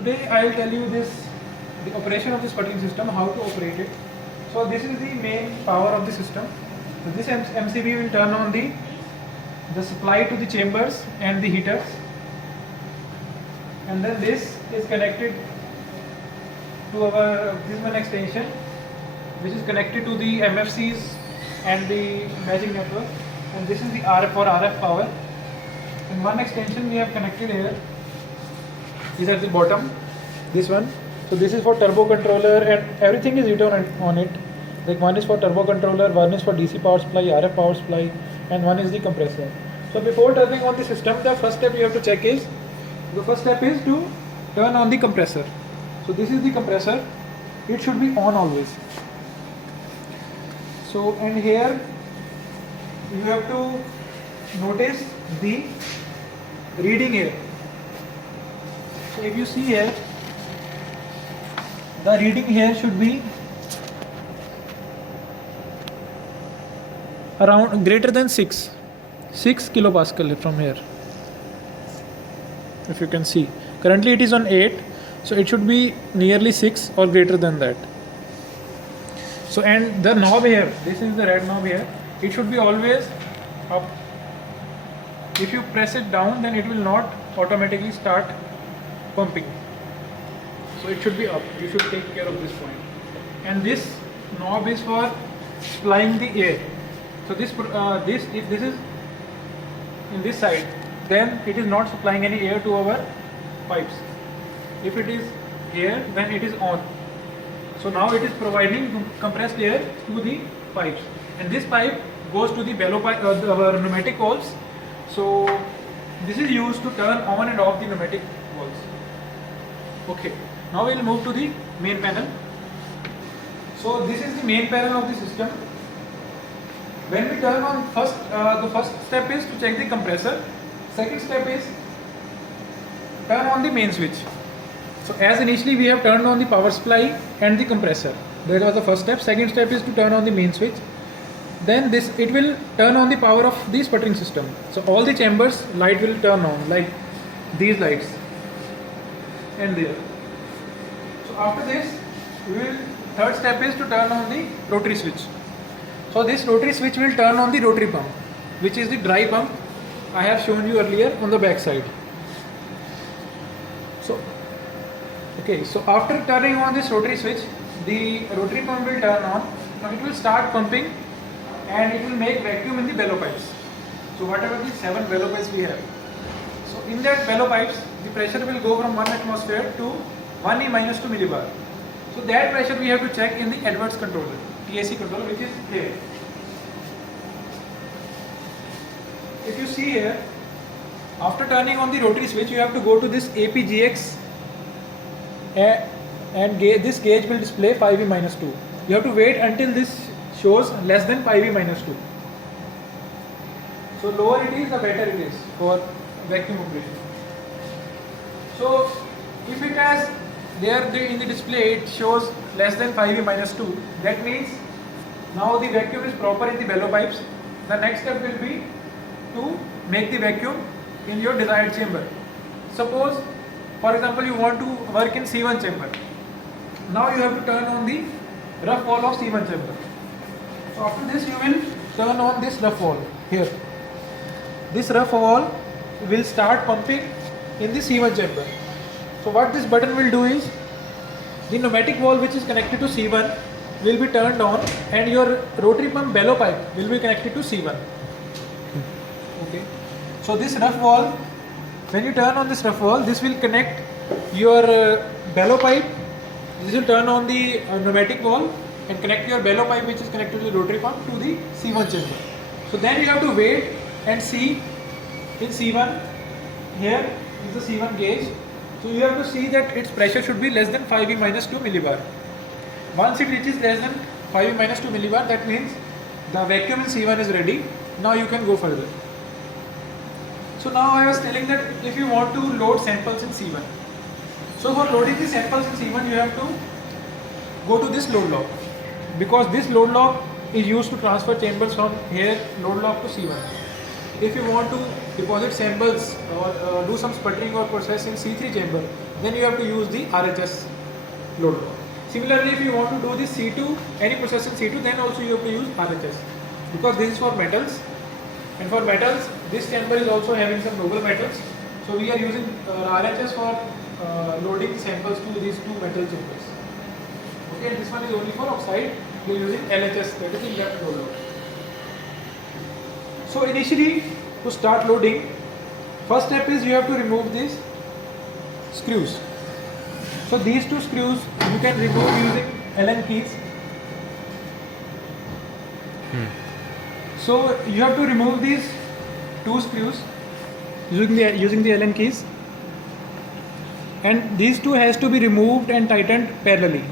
Today I will tell you the operation of this sputtering system, how to operate it. So this is the main power of the system. So this MCB will turn on the supply to the chambers and the heaters, and then this is connected to our this one extension, which is connected to the MFCs and the magic network, and this is the RF for RF power. And one extension we have connected here is at the bottom, this one. So this is for turbo controller, and everything is written on it. Like one is for turbo controller, one is for DC power supply, RF power supply, and one is the compressor. So before turning on the system, the first step you have to check is, the first step is to turn on the compressor. So this is the compressor, it should be on always. So, and here you have to notice the reading here. So if you see here, the reading here should be around greater than 6 kilopascal from here. If you can see, currently it is on 8, so it should be nearly 6 or greater than that. So, and the knob here, this is the red knob here, it should be always up. If you press it down, then it will not automatically start pumping. So it should be up. You should take care of this point. And this knob is for supplying the air. So this if this is in this side, then it is not supplying any air to our pipes. If it is here, then it is on. So now it is providing compressed air to the pipes, and this pipe goes to the bellow pipe, our pneumatic valves. So this is used to turn on and off the pneumatic valves. Okay, now we will move to the main panel. So this is the main panel of the system. When we turn on the first step is to check the compressor. Second step is turn on the main switch. So as initially we have turned on the power supply and the compressor. That was the first step. Second step is to turn on the main switch. Then it will turn on the power of the sputtering system. So all the chambers light will turn on, like these lights and there. So after this, third step is to turn on the rotary switch. So this rotary switch will turn on the rotary pump, which is the dry pump I have shown you earlier on the back side. So okay, so after turning on this rotary switch, the rotary pump will turn on. Now it will start pumping, and it will make vacuum in the bellow pipes. So whatever the 7 bellow pipes we have. So in that bellow pipes, the pressure will go from 1 atmosphere to 1 E minus 2 millibar. So that pressure we have to check in the Edwards controller, TAC controller, which is here. If you see here, after turning on the rotary switch, you have to go to this APGX, and this gauge will display 5E minus 2. You have to wait until this shows less than 5E minus 2. So lower it is, the better it is for vacuum operation. So if it has in the display it shows less than 5E minus 2, that means now the vacuum is proper in the bellow pipes. The next step will be to make the vacuum in your desired chamber. Suppose, for example, you want to work in C1 chamber. Now you have to turn on the rough wall of C1 chamber. So after this you will turn on this rough wall here. This rough wall will start pumping in the C1 chamber. So what this button will do is, the pneumatic valve which is connected to C1 will be turned on, and your rotary pump bellow pipe will be connected to C1. Okay. So this rough wall, when you turn on this rough wall, this will connect your bellow pipe. This will turn on the pneumatic valve and connect your bellow pipe which is connected to the rotary pump to the C1 chamber. So then you have to wait and see in C1, here is the C1 gauge. So you have to see that its pressure should be less than 5E minus 2 millibar. Once it reaches less than 5E minus 2 millibar, that means the vacuum in C1 is ready. Now you can go further. So now I was telling that if you want to load samples in C1. So for loading the samples in C1, you have to go to this load lock, because this load lock is used to transfer chambers from here load lock to C1. If you want to deposit samples or do some sputtering or process in C3 chamber, then you have to use the RHS load log. Similarly, if you want to do this C2, any process in C2, then also you have to use RHS, because this is for metals, and for metals this chamber is also having some noble metals, so we are using RHS for loading samples to these two metal chambers. Okay, and this one is only for oxide, we are using LHS, that is the left load log. So initially, to start loading, first step is you have to remove these screws. So these two screws you can remove using Allen keys. So you have to remove these two screws using the Allen keys, and these two has to be removed and tightened parallelly.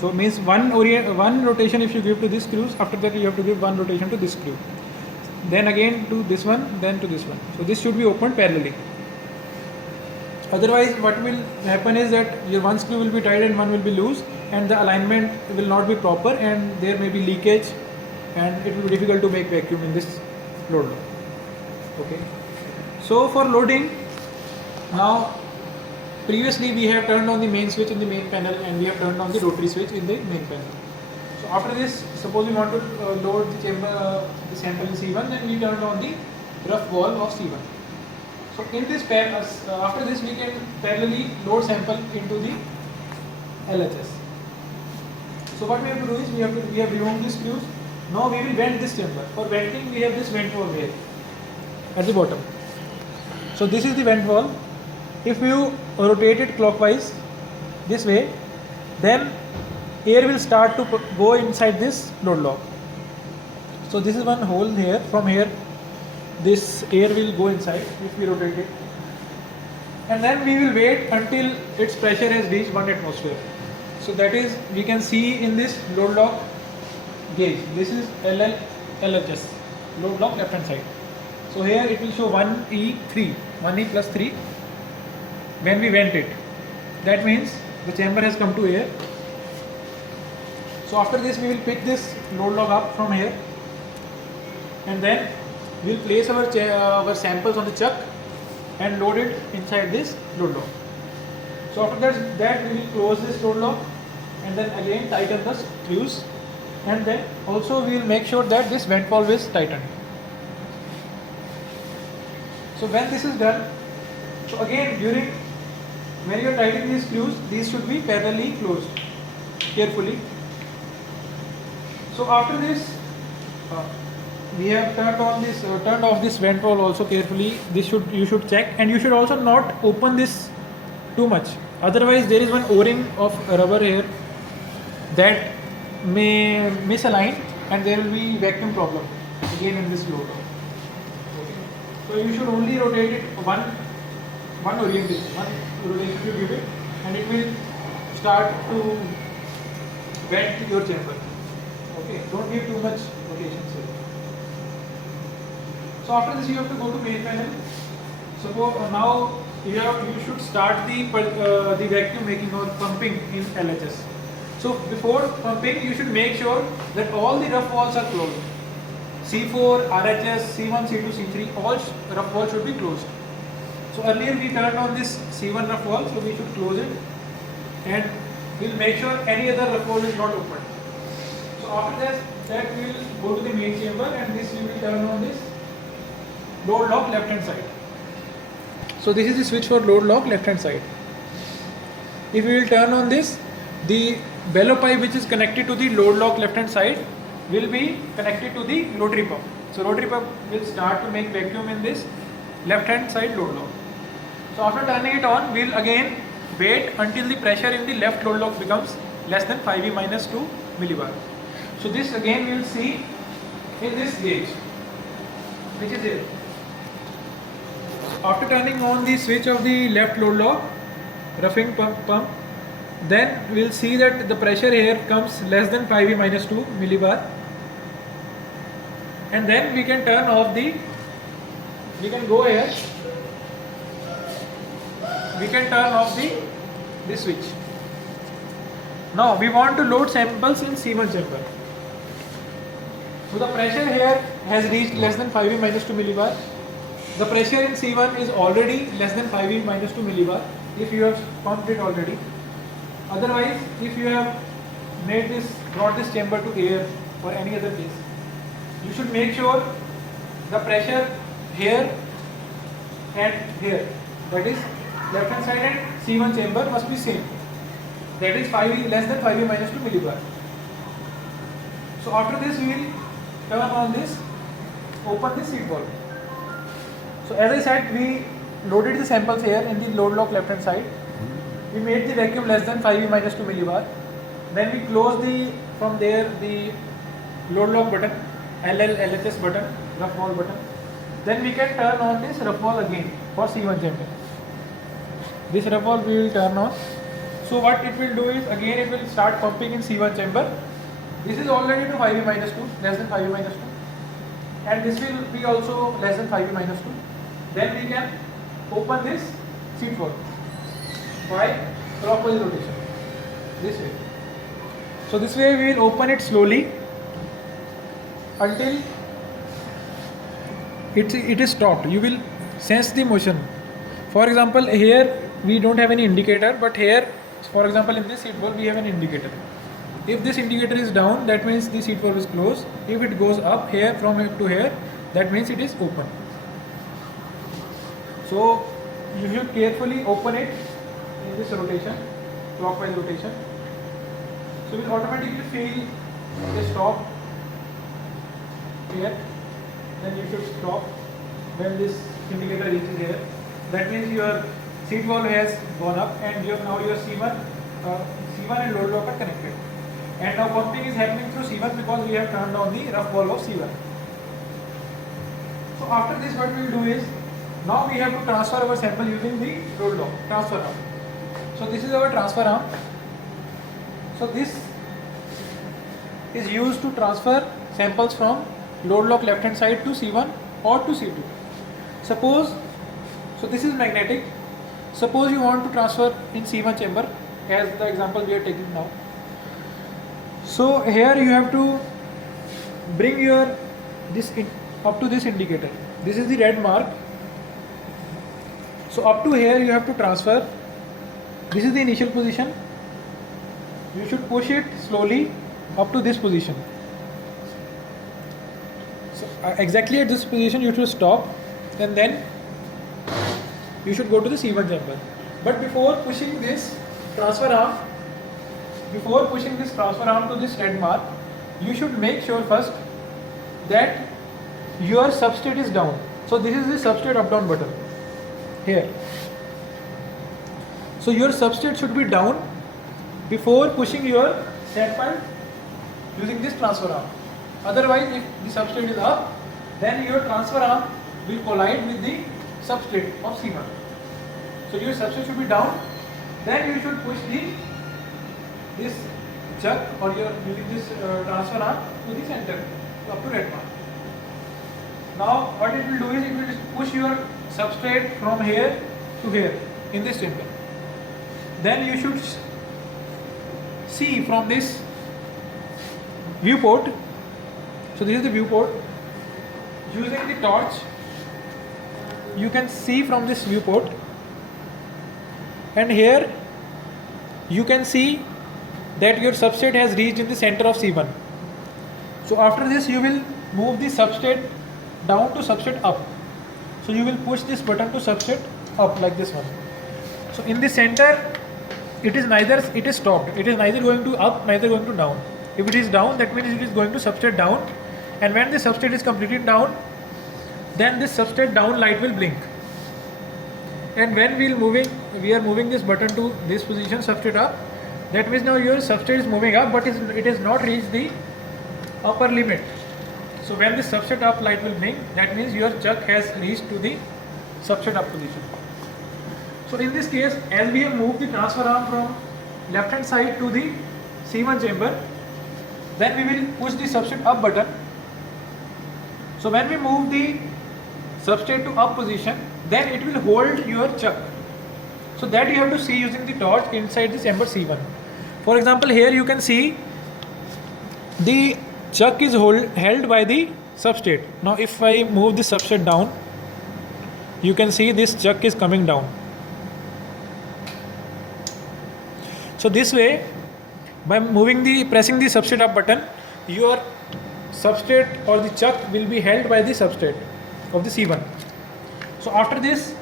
So means one rotation if you give to these screws, after that you have to give one rotation to this screw, then again to this one, then to this one. So this should be opened parallelly. Otherwise what will happen is that your one screw will be tight and one will be loose, and the alignment will not be proper, and there may be leakage, and it will be difficult to make vacuum in this load log. Okay. So for loading, now previously we have turned on the main switch in the main panel, and we have turned on the rotary switch in the main panel. So after this, suppose we want to load the chamber, the sample in C1, then we turn on the rough wall of C1. So in this after this we can parallelly load sample into the LHS. So what we have to do is we have removed the screws. Now we will vent this chamber. For venting we have this vent wall here at the bottom. So this is the vent wall. If you rotate it clockwise this way, then air will start to go inside this load log. So this is one hole here. From here this air will go inside if we rotate it, and then we will wait until its pressure has reached 1 atmosphere. So that is, we can see in this load log gauge, this is LHS, load log left hand side. So here it will show 1E3, 1E plus 3 when we vent it. That means the chamber has come to air. So after this we will pick this load log up from here, and then we will place our samples on the chuck and load it inside this load log. So after that we will close this load log, and then again tighten the screws, and then also we will make sure that this vent valve is tightened. So when this is done, so again when you are tightening these screws, these should be parallelly closed carefully. So after this we have turned off this vent valve also carefully. You should check, and you should also not open this too much. Otherwise there is one O-ring of rubber here that may misalign, and there will be vacuum problem again in this load. Okay. So you should only rotate it one rotation you give it, and it will start to vent your chamber. Okay, don't give too much rotations here. So after this you have to go to main panel. Suppose now you should start the vacuum making or pumping in LHS. So before pumping you should make sure that all the rough walls are closed. C4, RHS, C1, C2, C3, all rough walls should be closed. So earlier we turned on this C1 rough wall, so we should close it, and we'll make sure any other rough wall is not open. So after that we will go to the main chamber, and this we will turn on this load lock left hand side. So this is the switch for load lock left hand side. If we will turn on this, the bellow pipe which is connected to the load lock left hand side will be connected to the rotary pump. So rotary pump will start to make vacuum in this left hand side load lock. So after turning it on, we will again wait until the pressure in the left load lock becomes less than 5E minus 2 millibar. So this again we will see in this gauge which is here. After turning on the switch of the left load lock roughing pump, then we will see that the pressure here comes less than 5E minus 2 millibar, and then we can turn off we can go here, we can turn off the switch. Now we want to load samples in C1 chamber. So the pressure here has reached less than 5E minus 2 millibar. The pressure in C1 is already less than 5e minus 2 millibar if you have pumped it already. Otherwise, if you have brought this chamber to air or any other case, you should make sure the pressure here and here, that is left hand side and C1 chamber must be same, that is 5e less than 5e minus 2 millibar. So after this we will turn on this, open this seat valve. So as I said, we loaded the samples here in the load lock left hand side. We made the vacuum less than 5e minus 2 millibar. Then we close from there the load lock button, LHS button, rough wall button. Then we can turn on this rough wall again for C1 chamber. This rough wall we will turn on. So what it will do is, again it will start pumping in C1 chamber. This is already to 5e minus 2, less than 5e minus 2. And this will be also less than 5e minus 2. Then we can open this seat valve by clockwise rotation, this way. So this way we will open it slowly until it is stopped. You will sense the motion. For example, here we don't have any indicator, but here, for example, in this seat valve we have an indicator. If this indicator is down, that means the seat valve is closed. If it goes up here from here to here, that means it is open. So you should carefully open it in this rotation, clockwise rotation. So you will automatically feel the stop here. Then you should stop when this indicator reaches here. That means your seat valve has gone up and now your C1 and load lock are connected. And now pumping is happening through C1 because we have turned on the rough valve of C1. So after this, what we will do is, now we have to transfer our sample using the load lock, transfer arm. So this is our transfer arm. So this is used to transfer samples from load lock left hand side to C1 or to C2. Suppose, so this is magnetic. Suppose you want to transfer in C1 chamber, as the example we are taking now. So here you have to bring your up to this indicator. This is the red mark. So up to here you have to transfer. This is the initial position. You should push it slowly up to this position. So exactly at this position you should stop, and then you should go to the C1 chamber. But before pushing this transfer arm to this red mark, you should make sure first that your substrate is down. So this is the substrate up down button here. So your substrate should be down before pushing your sample using this transfer arm. Otherwise, if the substrate is up, then your transfer arm will collide with the substrate of C1. So your substrate should be down. Then you should push this chuck or your using this transfer arm to the center, up to red mark. Now what it will do is, it will push your substrate from here to here in this chamber. Then you should see from this viewport. So this is the viewport. Using the torch, you can see from this viewport, and here you can see that your substrate has reached in the center of C1. So after this you will move the substrate down to substrate up. So you will push this button to substrate up like this one. So in the center it is stopped. It is neither going to up neither going to down. If it is down, that means it is going to substrate down, and when the substrate is completely down, then this substrate down light will blink. And when we are moving this button to this position, substrate up, that means now your substrate is moving up, but it has not reached the upper limit. So when the substrate up light will blink, that means your chuck has reached to the substrate up position. So in this case, as we have moved the transfer arm from left hand side to the C1 chamber, then we will push the substrate up button. So when we move the substrate to up position, then it will hold your chuck. So that you have to see using the torch inside the chamber C1. For example, here you can see the chuck is held by the substrate. Now if I move the substrate down, you can see this chuck is coming down. So this way, by pressing the substrate up button, your substrate or the chuck will be held by the substrate of the C1. So after this,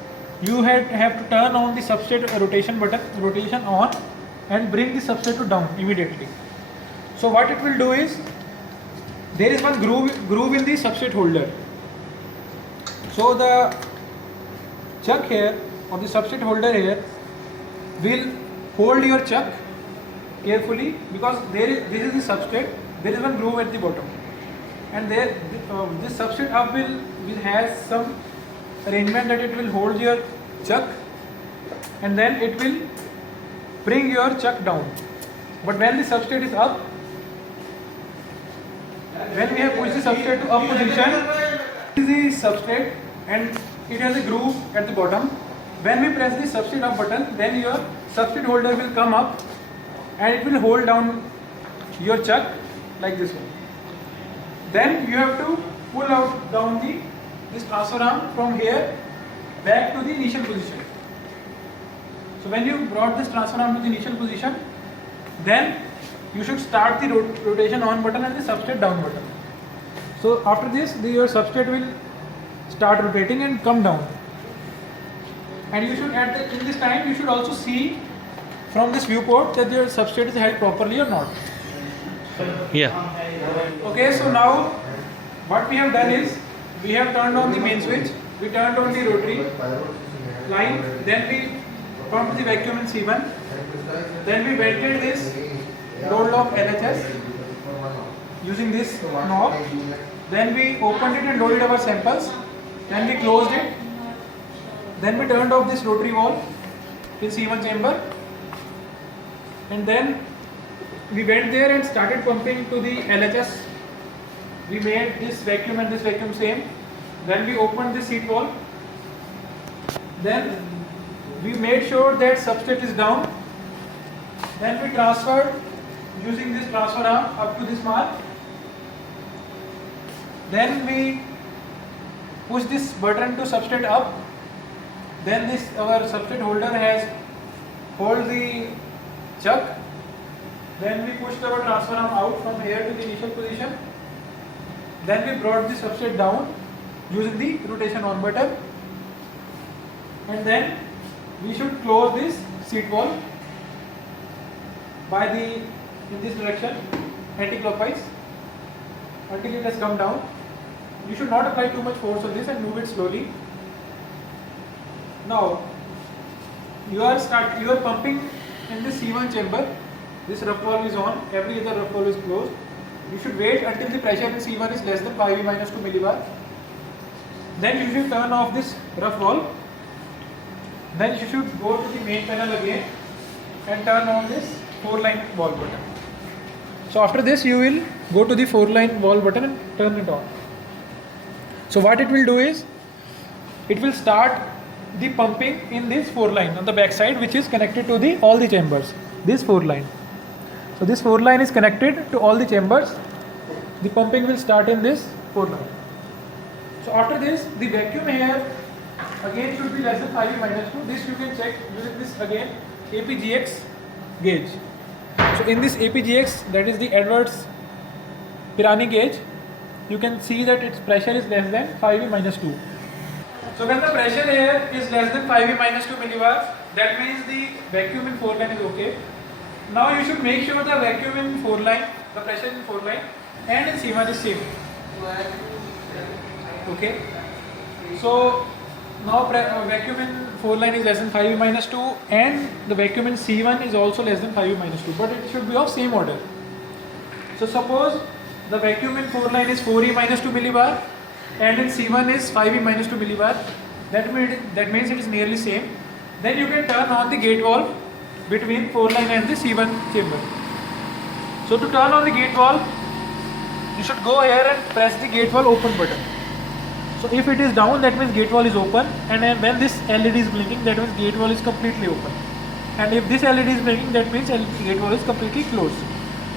you have to turn on the substrate rotation button, rotation on, and bring the substrate to down immediately. So what it will do is, there is one groove in the substrate holder. So the chuck here or the substrate holder here will hold your chuck carefully, because this is the substrate. There is one groove at the bottom, and this substrate up will have some arrangement that it will hold your chuck, and then it will bring your chuck down. But when the substrate is up, when we have pushed the substrate to up position, this is the substrate and it has a groove at the bottom. When we press the substrate up button, then your substrate holder will come up and it will hold down your chuck like this one. Then you have to pull out down this transfer arm from here back to the initial position. So when you brought this transfer arm to the initial position, then you should start the rotation on button and the substrate down button. So after this, your substrate will start rotating and come down. And you should, in this time, you should also see from this viewport that your substrate is held properly or not. Yeah. Okay, so now what we have done is, we have turned on the main switch, we turned on the rotary line, then we pumped the vacuum in C1, then we vented this load lock LHS using this knob, then we opened it and loaded our samples, then we closed it, then we turned off this rotary valve in C1 chamber, and then we went there and started pumping to the LHS. We made this vacuum and this vacuum same. Then we opened the seat valve. Then we made sure that substrate is down. Then we transferred using this transfer arm up to this mark. Then we push this button to substrate up. Then our substrate holder has hold the chuck. Then we pushed our transfer arm out from here to the initial position. Then we brought the substrate down using the rotation on button. And then we should close this seat valve in this direction, anti-clockwise, until it has come down. You should not apply too much force on this and move it slowly. Now you are pumping in the C1 chamber. This rough valve is on, every other rough valve is closed. You should wait until the pressure in C1 is less than 5 E minus 2 millibar. Then you should turn off this rough valve. Then you should go to the main panel again and turn on this 4-line valve button. So after this, you will go to the 4-line valve button and turn it on. So what it will do is, it will start the pumping in this 4-line on the back side, which is connected to all the chambers. This 4-line. So this 4-line is connected to all the chambers. The pumping will start in this 4-line. So after this, the vacuum here again should be less than 5 E minus 2. This you can check using this again APGX gauge. So in this APGX, that is the Edwards Pirani gauge, you can see that its pressure is less than 5 E minus 2. So when the pressure here is less than 5 E minus 2 millibars, that means the vacuum in 4-line is okay. Now you should make sure the vacuum in 4-line, the pressure in 4-line and in C1 is same. Okay. So now vacuum in 4-line is less than 5 E minus 2 and the vacuum in C1 is also less than 5 E minus 2, but it should be of same order. So suppose the vacuum in 4-line is 4 E minus 2 millibar and in C1 is 5 E minus 2 millibar, that means it is nearly same. Then you can turn on the gate valve between 4-line and the C1 chamber. So to turn on the gate valve, you should go here and press the gate valve open button. So if it is down, that means gate valve is open, and then when this LED is blinking, that means gate valve is completely open. And if this LED is blinking, that means gate valve is completely closed.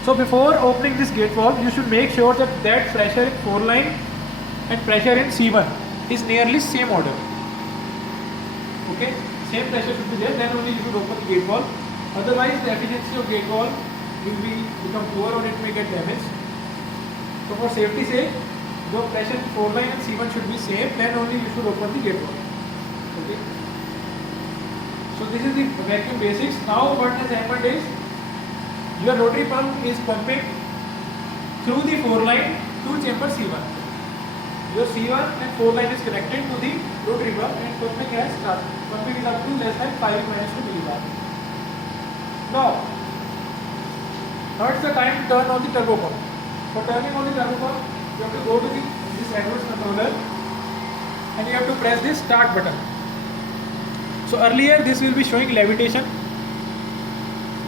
So before opening this gate valve, you should make sure that pressure in 4-line and pressure in C1 is nearly same order. Okay, same pressure should be there, then only you should open the gate valve. Otherwise the efficiency of gate valve will become poor or it may get damaged. So for safety sake, the pressure in 4 line and C1 should be same, then only you should open the gate valve. Okay. So this is the vacuum basics. Now what has happened is, your rotary pump is pumping through the 4 line to chamber C1. Your C1 and 4 line is connected to the rotary pump and pumping has started. Pumping is up to less than 5 minutes to millibar. Now it's the time to turn on the turbo pump. For turning on the turbo pump, you have to go to this Edwards controller and you have to press this start button. So earlier this will be showing levitation.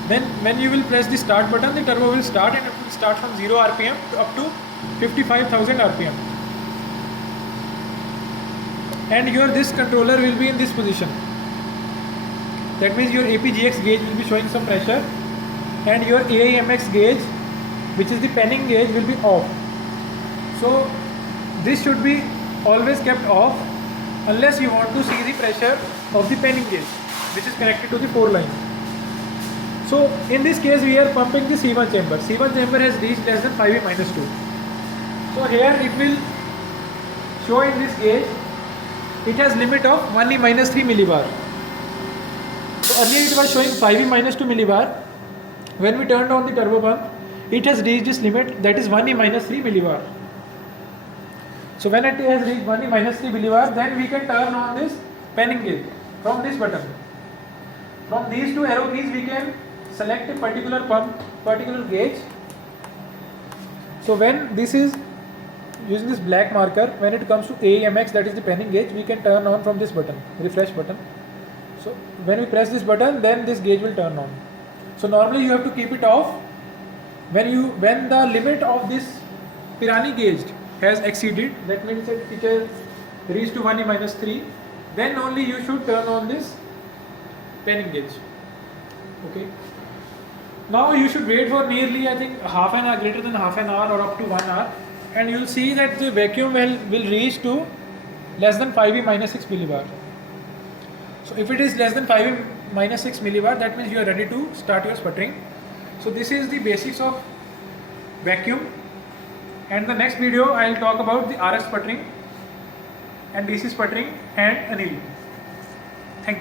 Then when you will press the start button, the turbo will start and it will start from 0 RPM to up to 55,000 RPM. And this controller will be in this position. That means your APGX gauge will be showing some pressure and your AIMX gauge, which is the penning gauge, will be off. So this should be always kept off unless you want to see the pressure of the penning gauge, which is connected to the 4 line. So in this case we are pumping the C1 chamber. C1 chamber has reached less than 5e minus 2. So here it will show in this gauge, it has limit of 1e minus 3 millibar. So earlier it was showing 5e minus 2 millibar. When we turned on the turbo pump, it has reached this limit, that is 1e minus 3 millibar. So when it has reached 1e minus 3 millibar, then we can turn on this penning gauge from this button. From these two arrow keys we can select a particular pump, particular gauge. So when this is using this black marker, when it comes to AMX, that is the penning gauge, we can turn on from this button, refresh button. So when we press this button, then this gauge will turn on. So normally you have to keep it off when the limit of this Pirani gauge has exceeded, that means it has reached to 1e minus 3, then only you should turn on this penning gauge. Okay. Now you should wait for nearly, I think, half an hour, greater than half an hour or up to 1 hour, and you will see that the vacuum will reach to less than 5e minus 6 millibar. So if it is less than 5e minus 6 millibar, that means you are ready to start your sputtering. So this is the basics of vacuum, and the next video I will talk about the RF sputtering and DC sputtering and annealing. Thank you.